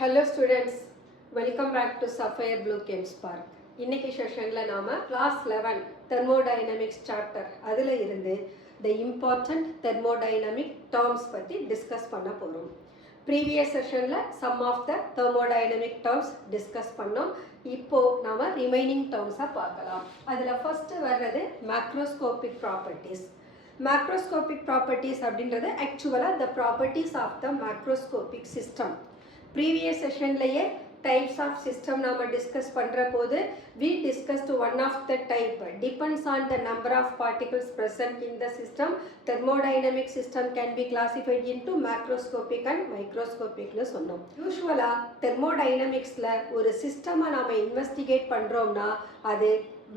Hello students, welcome back to Sapphire Blue Chem Spark. இன்னைக்கு செஷன்ல நாம class 11 thermodynamics chapter அதில இருந்து the important thermodynamic terms பத்தி discuss பண்ண போறோம். Previous sessionல some of the thermodynamic terms discuss பண்ணோம். இப்போ நாம remaining terms பார்க்கலாம். அதில first வர்றது macroscopic properties. Macroscopic properties அப்படின்றது actually the properties of the macroscopic system. Previous session laye types of system nama discuss pandra pode we discussed one of the type depends on the number of particles present in the system. Thermodynamic system can be classified into macroscopic and microscopic nu sonnom. Usually thermodynamics la oru system nama investigate பண்றோம்னா அது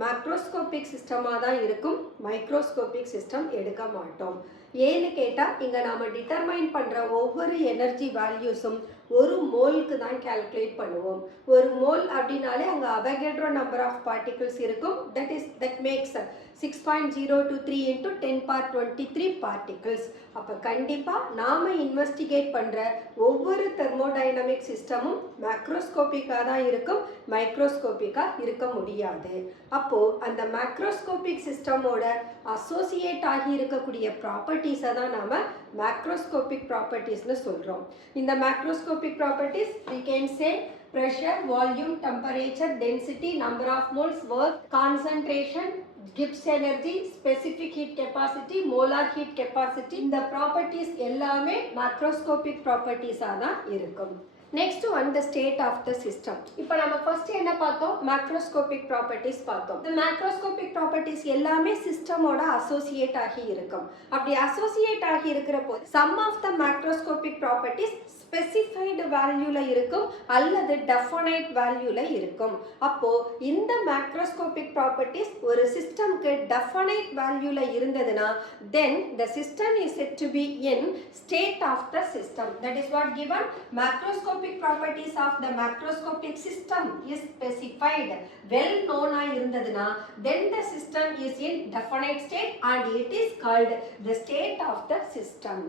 macroscopic system தான் இருக்கும், microscopic system எடுக்க மாட்டோம். ஏன்னு கேட்டா இங்க நாம டிட்டர்மைன் பண்ற ஒவ்வொரு எனர்ஜி வேல்யூஸும் ஒரு மோலுக்கு தான் கால்குலேட் பண்ணுவோம். ஒரு மோல் அப்படினாலே அங்க அவகேட்ரோ நம்பர் ஆஃப் பார்ட்டிகிள்ஸ் இருக்கும். that makes 6.023 into 10 power 23 particles. அப்ப கண்டிப்பா நாம இன்வெஸ்டிகேட் பண்ற ஒவ்வொரு தெர்மோடைனமிக் சிஸ்டமும் மேக்ரோஸ்கோபிக்கா தான் இருக்கும், மைக்ரோஸ்கோபிக்கா இருக்க முடியாது. அப்போ அந்த மேக்ரோஸ்கோபிக் சிஸ்டமோட அசோசியேட் ஆகி இருக்கக்கூடிய ப்ராப்பர்ட்டிஸை தான் நாம மேக்ரோஸ்கோபிக் ப்ராப்பர்ட்டிஸ்னு சொல்றோம். இந்த macroscopic properties we can say pressure, volume, temperature, density, number of moles, work, concentration, Gibbs energy, specific heat capacity, molar heat capacity. இந்த ப்ராப்பர்ட்டிஸ் எல்லாமே macroscopic properties தான் இருக்கும். Next one, the state of the system. இப்போ நம்ம first என்ன பார்த்தோம்? Macroscopic properties பார்த்தோம். The macroscopic properties எல்லாமே சிஸ்டமோட அசோசியேட் ஆகி இருக்கும். அப்படி அசோசியேட் ஆகி இருக்கிற போது some of the macroscopic properties specified வேல்யூல இருக்கும் அல்லது definite வேல்யூல இருக்கும். அப்போ இந்த macroscopic properties ஒரு சிஸ்டம்க்கு definite வேல்யூல இருந்ததுன்னா then the system is said to be in state of the system. That is what given. Macroscopic properties of the macroscopic system is specified, well known இருந்ததுன்னா then the system is in definite state and it is called the state of the system.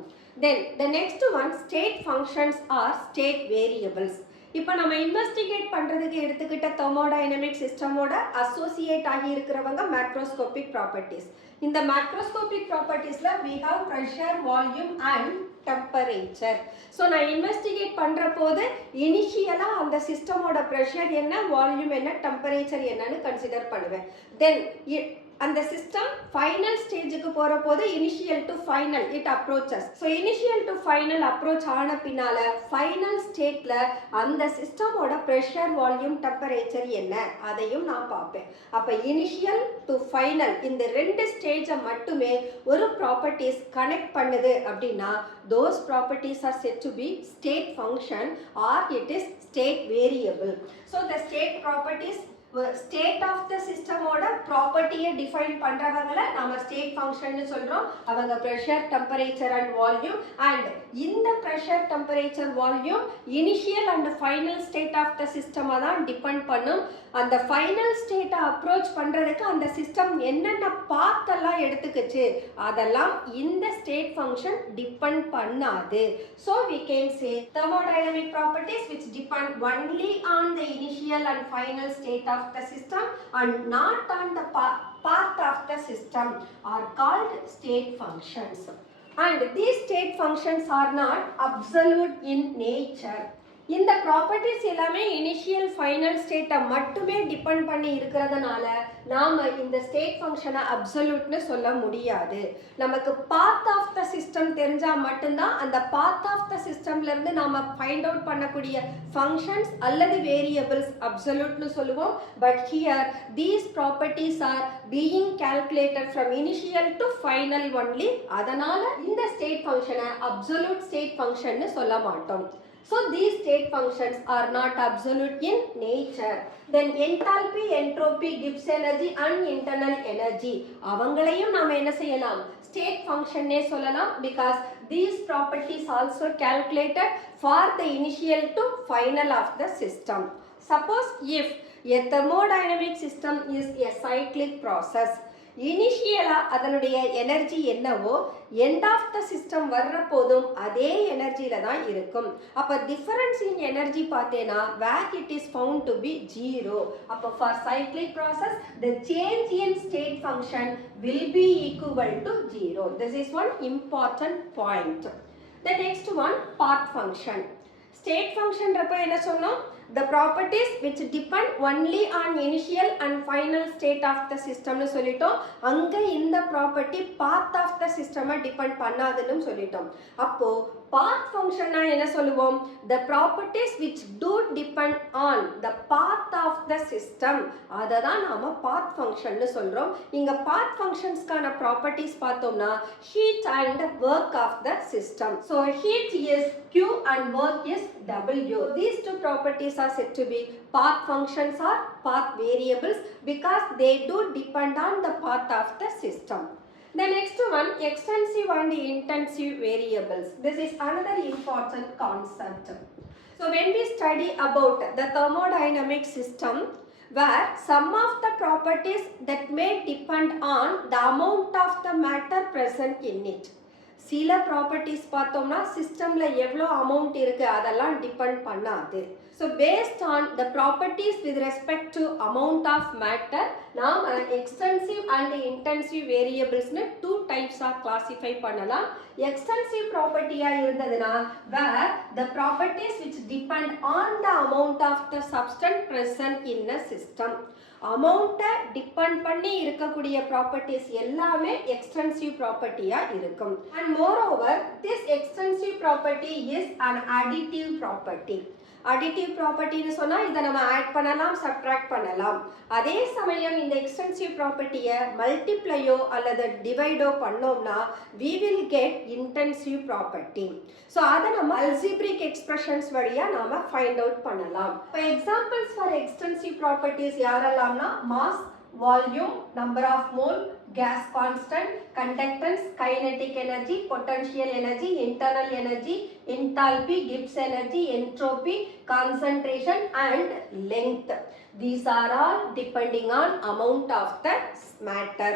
Then the next one, state functions are state variables. இப்போ நம்ம investigate பண்றதுக்கு எடுத்துக்கிட்ட thermodynamic சிஸ்டமோட associate ஆகி இருக்கிறவங்க macroscopic properties. இந்த macroscopic ப்ராப்பர்ட்டிஸ்ல we have pressure, volume and temperature. So நான் investigate பண்ற போது இனிஷியலா அந்த சிஸ்டமோட ப்ரெஷர் என்ன, வால்யூம் என்ன, டெம்பரேச்சர் என்னன்னு கன்சிடர் பண்ணுவேன். தென் அந்த சிஸ்டம் ஃபைனல் ஸ்டேஜுக்கு போற போது initial to final it approaches. So initial to final approach ஆன பின்னால ஃபைனல் ஸ்டேட்ல அந்த சிஸ்டமோட ப்ரெஷர், வால்யூம், டெம்பரேச்சர் என்ன அதையும் நான் பார்ப்பேன். அப்ப இனிஷியல் டு ஃபைனல் இந்த ரெண்டு ஸ்டேஜை மட்டுமே ஒரு ப்ராப்பர்ட்டிஸ் கனெக்ட் பண்ணுது அப்படின்னா those properties are said to be state function or it is state variable. So the state properties state of the system ஓட ப்ராப்பர்ட்டியை டிஃபைன் பண்றவங்கள நாம ஸ்டேட் ஃபங்க்ஷன் சொல்றோம். அவங்க pressure, temperature and volume. And இந்த pressure, temperature, volume initial and final state of the சிஸ்டமா தான் depend பண்ணும். அந்த ஃபைனல் ஸ்டேட்டை அப்ரோச் பண்றதுக்கு அந்த சிஸ்டம் என்னென்ன பாத் எல்லாம் எடுத்துக்கிச்சு அதெல்லாம் இந்த ஸ்டேட் ஃபங்க்ஷன் டிபெண்ட் பண்ணாது. So we can say thermodynamic properties which depend only on the initial and final state of the system and not on the path of the system are called state functions. And these state functions are not absolute in nature. இந்த properties எல்லாமே initial final ஸ்டேட்டை மட்டுமே depend பண்ணி இருக்கிறதுனால நாம இந்த state ஃபங்க்ஷனை அப்சல்யூட்னு சொல்ல முடியாது. நமக்கு பாத் ஆஃப் த சிஸ்டம் தெரிஞ்சா மட்டும்தான் அந்த பாத் ஆஃப் த சிஸ்டம்ல இருந்து நாம ஃபைண்ட் அவுட் பண்ணக்கூடிய ஃபங்க்ஷன்ஸ் அல்லது வேரியபிள்ஸ் அப்சல்யூட்னு சொல்லுவோம். But here these properties are being calculated from initial to final only. அதனால இந்த ஸ்டேட் ஃபங்க்ஷனை அப்சல்யூட் ஸ்டேட் ஃபங்க்ஷன்னு சொல்ல மாட்டோம். So these state functions are not absolute in nature. Then enthalpy, entropy, Gibbs energy and internal energy அவங்களையும் நாம என்ன செய்யலாம், state function நே சொல்லலாம். Because these properties also calculated for the initial to final of the system. Suppose if a thermodynamic system is a cyclic process, இனிஷியலாக அதனுடைய energy என்னவோ end of the system வர்ற போதும் அதே எனர்ஜியில் தான் இருக்கும். அப்போ டிஃபரன்ஸ் இன் எனர்ஜி பார்த்தேன்னா where it is found to be zero. அப்போ for cyclic process the change in state function will be equal to 0. This is one important point. The next one, path function. State function ரப்ப என்ன சொன்னோம்? The properties which depend only on initial and final state of the system னு சொல்லிட்டோம். அங்க இந்த property path of the system depend பண்ணாதுன்னு சொல்லிட்டோம். அப்போ path function என்ன சொல்லுவோம்? The properties which do depend on the path of the system அதை தான் நாம path function னு சொல்றோம். இங்க path functionsக்கான properties பார்த்தோம்னா heat and work of the system. So heat is Q and work is W. These two properties are said to be path functions or path variables because they do depend on the path of the system. The next one, extensive and intensive variables. This is another important concept. So when we study about the thermodynamic system, where some of the properties that may depend on the amount of the matter present in it. சில properties பார்த்தோம்னா சிஸ்டம்ல எவ்வளோ amount இருக்கு அதெல்லாம் depend பண்ணாது. So based on the properties with respect to amount of matter நாம் extensive and intensive வேரியபிள்ஸ்னு 2 டைப்ஸாக கிளாசிஃபை பண்ணலாம். எக்ஸ்டென்சிவ் ப்ராப்பர்ட்டியாக இருந்ததுன்னா where the properties which depend on the amount of the substance present in a system. அமௌண்ட்டை depend பண்ணி இருக்கக்கூடிய properties எல்லாமே எக்ஸ்டென்சிவ் ப்ராப்பர்ட்டியாக இருக்கும். And moreover this extensive property is an additive property. Additive ப்ராப்பர்ட்டின்னு சொன்னால் இதை நம்ம ஆட் பண்ணலாம், சப்ட்ராக்ட் பண்ணலாம். அதே சமயம் இந்த எக்ஸ்டென்சிவ் ப்ராப்பர்ட்டியை மல்டிப்ளையோ அல்லது டிவைடோ பண்ணோம்னா we will get intensive property. So அதை நம்ம அல்ஜிப்ரிக் எக்ஸ்பிரஷன்ஸ் வழியாக நாம் ஃபைண்ட் அவுட் பண்ணலாம். இப்போ எக்ஸாம்பிள்ஸ் ஃபார் எக்ஸ்டென்சிவ் ப்ராப்பர்ட்டிஸ் யாரெல்லாம்னா mass, volume, number of mole, gas constant, conductance, kinetic energy, potential energy, internal energy, enthalpy, Gibbs energy, entropy, concentration and length. These are all depending on amount of the matter.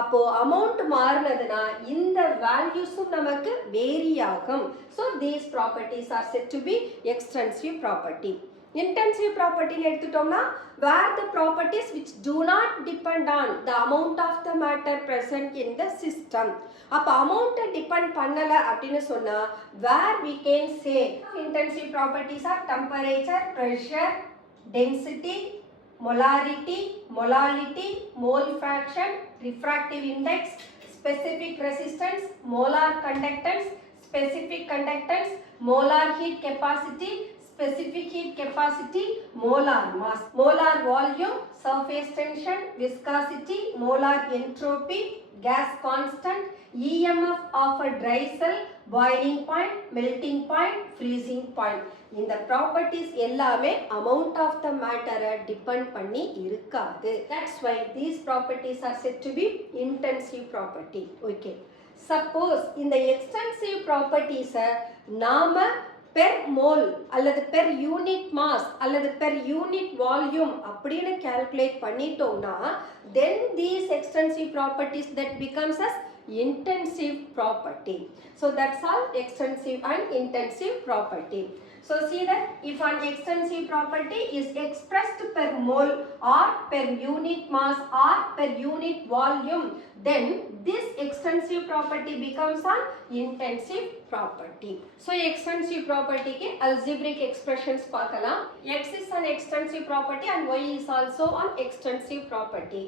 அப்போ amount மாறுனதுனா இந்த வேல்யூஸும் நமக்கு vary ஆகும். So these properties are said to be extensive property. Intensive property எடுத்துட்டோம்னா where the properties which do not depend on the amount of the matter present in the system. அப்ப amount depend பண்ணல அப்படினு சொன்னா where we can say intensive properties are temperature, pressure, density, molarity, molality, mole fraction, refractive index, specific resistance, molar conductance, specific conductance, molar heat capacity, specific heat capacity, molar mass, molar volume, surface tension, viscosity, molar entropy, gas constant, EMF of a dry cell, boiling point, melting point, freezing point. இந்த properties எல்லாமே amount of the matter depend பண்ணி இருக்காது. That's why these properties are said to be intensive property. Okay. Suppose இந்த extensive properties நாம per mole அல்லது per unit mass அல்லது per unit volume அப்படின்னு calculate பண்ணிட்டோம்னா then these extensive properties that becomes as intensive property. So that's all extensive and intensive property. So see that if an extensive property is expressed per mole or per unit mass or per unit volume, then this extensive property becomes an intensive property. So extensive property ke algebraic expressions paakalam. X is an extensive property and Y is also an extensive property.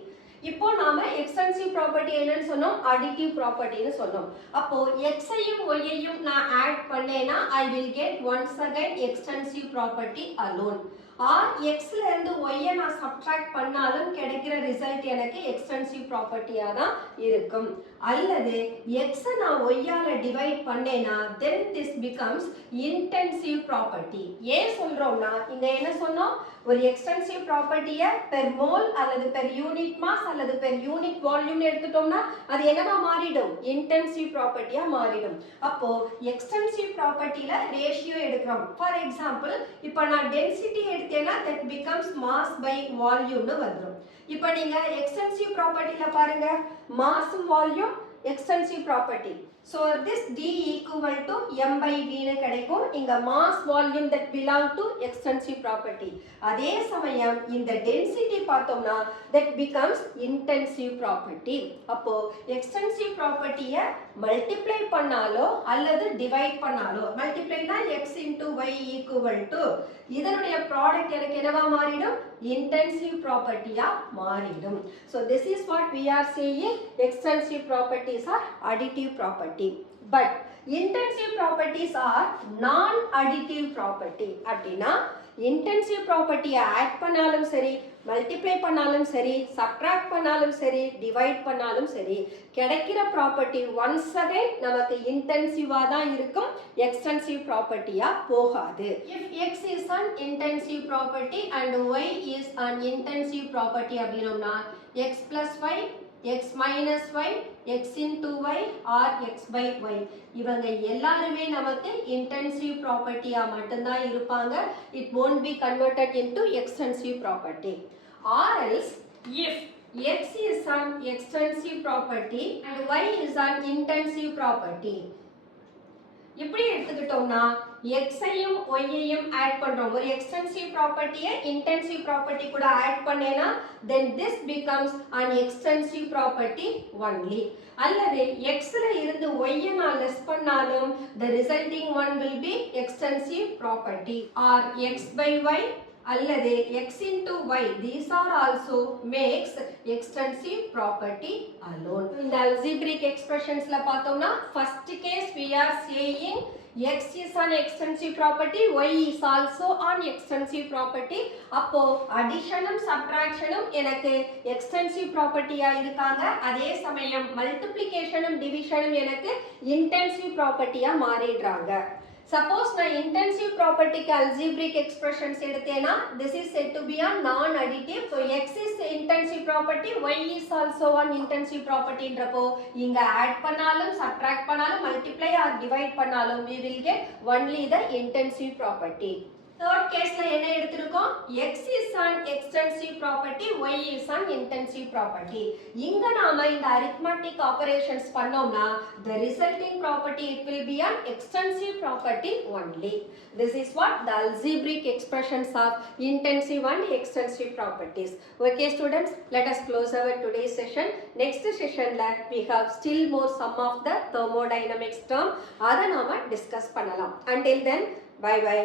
இப்போ நாம extensive property என்னன்னு சொன்னோம், additive ப்ராப்பர்ட்டின்னு சொன்னோம். அப்போ எக்ஸையும் ஒய்யையும் நான் add பண்ணேன்னா I will get once again extensive property alone. Or எக்ஸ்ல இருந்து ஒய்யை நான் சப்ட்ராக்ட் பண்ணாலும் கிடைக்கிற ரிசல்ட் எனக்கு எக்ஸ்டென்சிவ் ப்ராப்பர்ட்டியா தான் இருக்கும். அல்லது எக்ஸை நான் ஒய்யால டிவைட் பண்ணேன்னா then this becomes intensive property. ஏன் சொல்றோம்னா இங்க என்ன சொன்னோம், ஒரு எக்ஸ்டென்சிவ் ப்ராப்பர்ட்டியை பெர் மோல் அல்லது பெர் யூனிட் மாஸ் அல்லது per unit volume எடுத்துட்டோம்னா அது என்னவா மாறிடும் இன்டென்சிவ் ப்ராப்பர்ட்டியா மாறிடும். அப்போ எக்ஸ்டென்சிவ் ப்ராப்பர்ட்டில ரேஷியோ எடுக்கிறோம். ஃபார் எக்ஸாம்பிள் இப்போ நான் டென்சிட்டி எடுத்தேன்னா that becomes mass by volume னு வந்துரும். இப்போ நீங்க எக்ஸ்டென்சிவ் ப்ராப்பர்ட்டில பாருங்க mass volume extensive property. So this D equal to m by v னு கிடைக்கும். இங்க mass volume that belong to extensive property. அதே சமயம் இந்த density பார்த்தோம்னா that becomes intensive property. அப்போ extensive property-ய multiply பண்ணாலோ அல்லது divide பண்ணாலோ multiplyனா x into y equal to இதனுடைய product எனக்கு என்னவா மாறிடும் intensive property-யா மாறிடும். So this is what we are saying extensive properties are additive property. But intensive properties are non-additive property. அப்படின்னா intensive property-ய ஆட் பண்ணாலும் சரி மல்டிப்ளை பண்ணாலும் சரி சப்ட்ராக்ட் பண்ணாலும் சரி டிவைட் பண்ணாலும் சரி கிடைக்கிற ப்ராப்பர்ட்டி ஒன்ஸ் அகைன் நமக்கு இன்டென்சிவா தான் இருக்கும் எக்ஸ்டென்சிவ் ப்ராப்பர்ட்டியா போகாது. If X is an intensive property and Y is an intensive property அப்படின்னோம்னா X plus Y x minus y, x into y or x by y இவங்க எல்லாருமே நமக்கு intensive property-ஆ மட்டும்தான் இருப்பாங்க. It won't be converted into extensive property. Or else if x is an extensive property and y is an intensive property இப்படி எடுத்துக்கிட்டோம்னா x-ஐயும் y-ஐயும் add பண்றோம். ஒரு extensive ப்ராப்பர்ட்டியை இன்டென்சிவ் ப்ராப்பர்ட்டி கூட add பண்ணேனா then this becomes an extensive property only. அல்லது x-ல இருந்து y-யை நான் less பண்ணாலும் the resulting one will be extensive property or x by y அல்லது x into y these are also makes extensive property alone. இந்த algebraic expressionsல பார்த்தோம்னா first case we are saying x is an extensive property, y is also an extensive property. அப்போ additionum subtractionum எனக்கு extensive property-யா இருக்காங்க. அதே சமயம் multiplicationum divisionum எனக்கு intensive property-யா மாறிடுறாங்க. Suppose நான் intensive property-க்கு algebraic expressions எடுத்தேனா this is said to be a non-additive. So x is intensive property, y is also an intensive property ன்றப்போ இங்க add பண்ணாலும் subtract பண்ணாலும் multiply or divide பண்ணாலும் we will get only the intensive property. Third caseல என்ன எடுத்திருக்கோம் x is an extensive property, y is an intensive property. இங்க நாம இந்த arithmetic operations பண்ணோம்னா the resulting property it will be an extensive property only. This is what the algebraic expressions of intensive and extensive properties. Okay students, let us close our today's session. Next sessionல we have still more sum of the thermodynamics term. அத நாம discuss பண்ணலாம். Until then, bye bye.